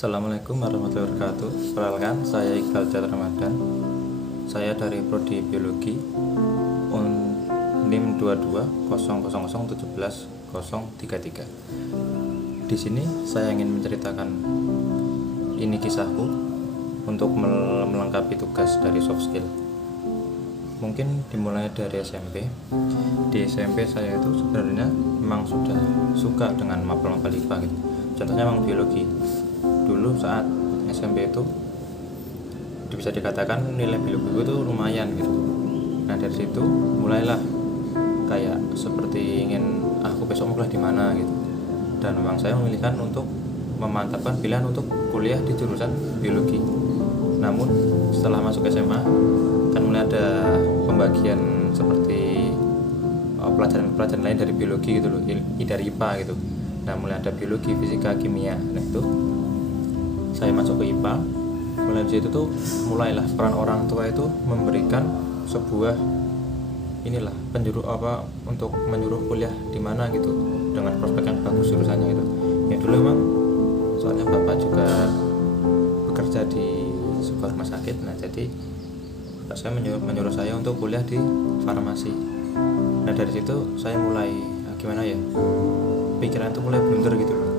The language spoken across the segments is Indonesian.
Assalamualaikum warahmatullahi wabarakatuh. Perkenalkan, saya Iqbal Chandra Ramadan. Saya dari Prodi Biologi NIM 2200017033. Di sini saya ingin menceritakan ini kisahku untuk melengkapi tugas dari soft skill. Mungkin dimulai dari SMP. Di SMP saya itu sebenarnya memang sudah suka dengan mapel-mapel IPA gitu. Contohnya memang biologi. Dulu saat SMP itu bisa dikatakan nilai biologi itu lumayan gitu. Nah dari situ mulailah kayak seperti ingin aku besok mau kuliah di mana gitu. Dan memang saya memilihkan untuk memantapkan pilihan untuk kuliah di jurusan biologi. Namun setelah masuk SMA kan mulai ada pembagian seperti pelajaran-pelajaran lain dari biologi gitu loh, dari IPA gitu. Nah mulai ada biologi, fisika, kimia. Nah itu saya masuk ke IPA. Mulai dari situ tuh mulailah peran orang tua itu memberikan sebuah penjuru untuk menyuruh kuliah di mana gitu dengan prospek yang bagus jurusannya gitu. Ya dulu emang soalnya bapak juga bekerja di sebuah rumah sakit. Nah jadi bapak saya menyuruh saya untuk kuliah di farmasi. Nah dari situ saya mulai pikiran itu mulai blunder gitu loh.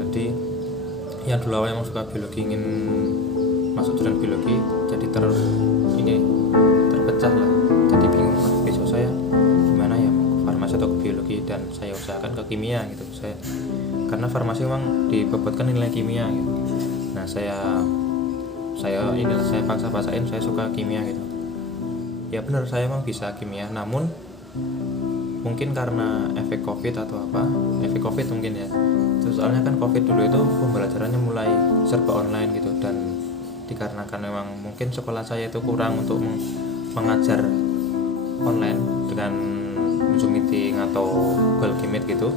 Jadi yang dulu awalnya emang suka biologi, ingin masuk jurusan biologi, jadi terpecah lah. Jadi bingung besok saya gimana ya, mau ke farmasi atau ke biologi, dan saya usahakan ke kimia gitu. Karena farmasi memang dibebotkan nilai kimia gitu. Nah saya paksa-paksain saya suka kimia gitu. Ya benar, saya emang bisa kimia, namun mungkin karena efek covid mungkin ya. Terus soalnya kan covid dulu itu pembelajarannya mulai serba online gitu, dan dikarenakan memang mungkin sekolah saya itu kurang untuk mengajar online dengan Zoom meeting atau Google Meet gitu.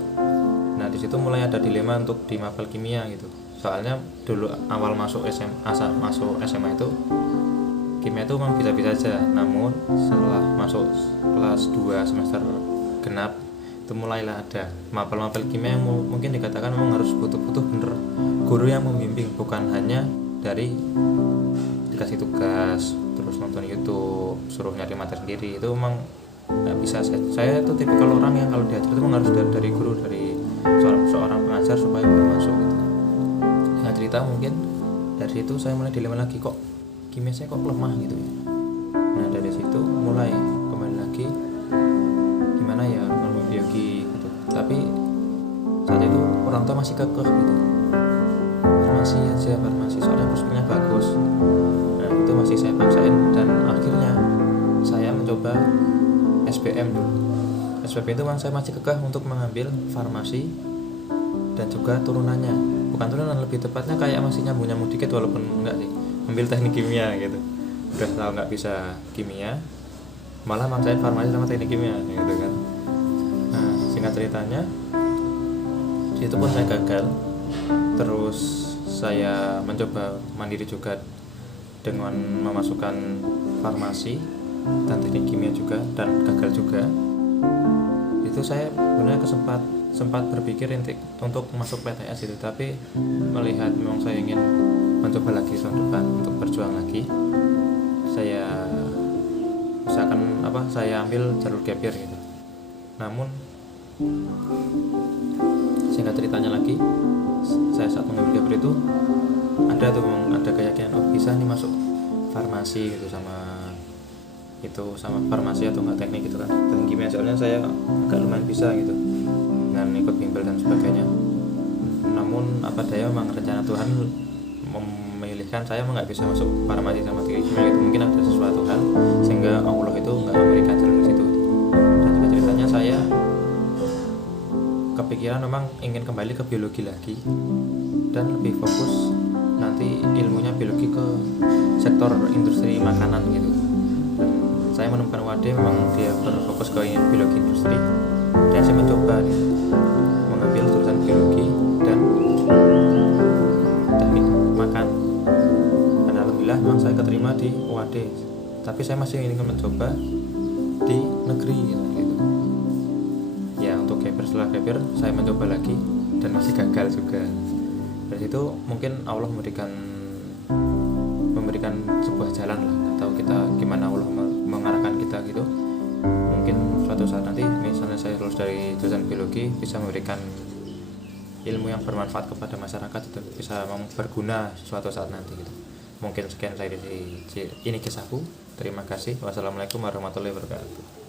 Nah di situ mulai ada dilema untuk di mapel kimia gitu. Soalnya dulu awal masuk SMA itu kimia itu memang bisa-bisa aja, namun setelah masuk kelas 2 semester genap itu mulailah ada mapel-mapel kimia yang mungkin dikatakan memang harus butuh bener guru yang membimbing, bukan hanya dari dikasih tugas terus nonton YouTube suruh nyari materi sendiri. Itu memang nggak bisa. Saya itu tipikal orang yang kalau diajar itu memang harus dari guru, dari seorang pengajar supaya bisa masuk gitu. Dengan cerita mungkin dari situ saya mulai dilema lagi, kok kimia saya kok lemah gitu ya. Nah dari situ mulai kembali lagi gimana ya ngomong biologi gitu. Tapi saat itu orang tua masih kekeh gitu, farmasi soalnya prospeknya bagus. Nah itu masih saya paksain, dan akhirnya saya mencoba SBM dulu. SBM itu kan saya masih kekeh untuk mengambil farmasi dan juga turunannya, bukan turunan, lebih tepatnya kayak masih nyambung dikit, walaupun enggak sih, ambil teknik kimia gitu. Udah tahu nggak bisa kimia, malah maksain farmasi sama teknik kimia gitu kan. Nah singkat ceritanya itu pun saya gagal. Terus saya mencoba mandiri juga dengan memasukkan farmasi dan teknik kimia juga, dan gagal juga. Itu saya benar sempat berpikir untuk masuk PTS itu, tapi melihat memang saya ingin mencoba lagi tahun depan untuk berjuang lagi, saya ambil jalur gap year gitu. Namun singkat ceritanya lagi, saya saat mengambil gap year itu ada keyakinan bisa nih masuk farmasi gitu, sama farmasi atau enggak teknik gitu kan, teknik kimia. Soalnya saya agak lumayan bisa gitu dengan ikut bimbel dan sebagainya. Namun apa daya, memang rencana Tuhan memilihkan saya nggak bisa masuk farmasi sama teknik kimia gitu. Mungkin ada sesuatu hal sehingga Allah itu nggak memberikan jalan ke situ. Dan juga ceritanya saya kepikiran memang ingin kembali ke biologi lagi dan lebih fokus nanti ilmunya biologi ke sektor industri makanan gitu. Dan saya menemukan UAD memang dia berfokus ke biologi industri, dan saya mencoba mengambil jurusan biologi dan teknik makan. Dan alhamdulillah memang saya keterima di UAD, tapi saya masih ingin mencoba di negeri gitu. Ya untuk setelah gap year saya mencoba lagi dan masih gagal juga. Dari situ mungkin Allah memberikan sebuah jalan lah, atau kita gimana Allah mengarahkan kita gitu. Mungkin suatu saat nanti misalnya saya lulus dari jurusan biologi, bisa memberikan ilmu yang bermanfaat kepada masyarakat, itu bisa berguna suatu saat nanti gitu. Mungkin sekian saya dari ini kisahku. Terima kasih. Wassalamualaikum warahmatullahi wabarakatuh.